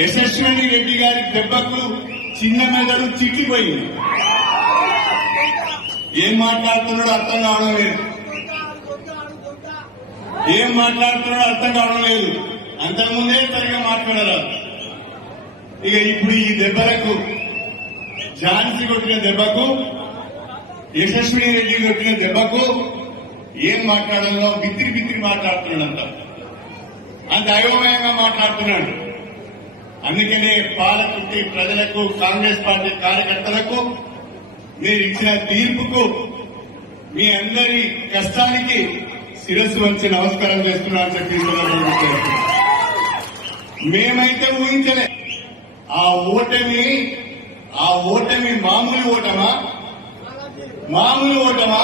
యశస్విని రెడ్డి గారి దెబ్బకు చిన్న మెదడు చిట్లిపోయింది. ఏం మాట్లాడుతున్నాడో అర్థం కావడం లేదు. ఏం మాట్లాడుతున్నాడో అర్థం కావడం లేదు. అంతకుముందే సరిగా మాట్లాడరాదు. ఇక ఇప్పుడు ఈ దెబ్బలకు, ఝాన్సీ కొట్టిన దెబ్బకు, యశస్విని రెడ్డి కొట్టిన దెబ్బకు ఏం మాట్లాడాలో బిత్తిరి బిత్తిరి మాట్లాడుతున్నాడంట. అంత అయోమయంగా మాట్లాడుతున్నాడు. అందుకనే పాలకుర్తి ప్రజలకు, కాంగ్రెస్ పార్టీ కార్యకర్తలకు మీరు ఇచ్చిన తీర్పుకు, మీ అందరి కష్టానికి శిరస్సు వంచి నమస్కారం చేస్తున్నారని చెప్పి మేమైతే ఊహించలే. ఆ ఓటమి మామూలు ఓటమా? మామూలు ఓటమా?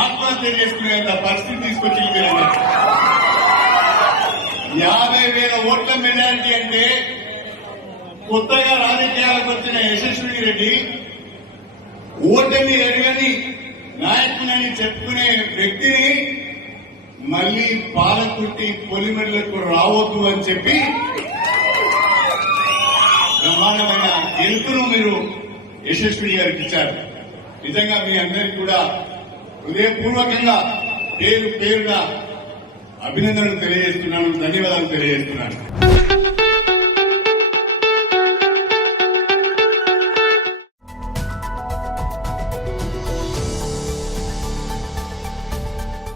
ఆత్మహత్య చేసుకునేంత పరిస్థితి తీసుకొచ్చింది. 50,000 ఓట్ల మెజారిటీ అంటే కొత్తగా రాజకీయాలకు వచ్చిన యశస్విని రెడ్డి ఓటమి ఎరగని నాయకునని చెప్పుకునే వ్యక్తిని మళ్లీ పాలకుర్తి పొలిమెడలకు రావద్దు అని చెప్పి బ్రహ్మాండమైన గెలుపును మీరు యశస్విని గారికి ఇచ్చారు. నిజంగా మీ అందరికీ కూడా హృదయపూర్వకంగా పేరున అభినందనలు తెలియజేస్తున్నాను, ధన్యవాదాలు తెలియజేస్తున్నాను.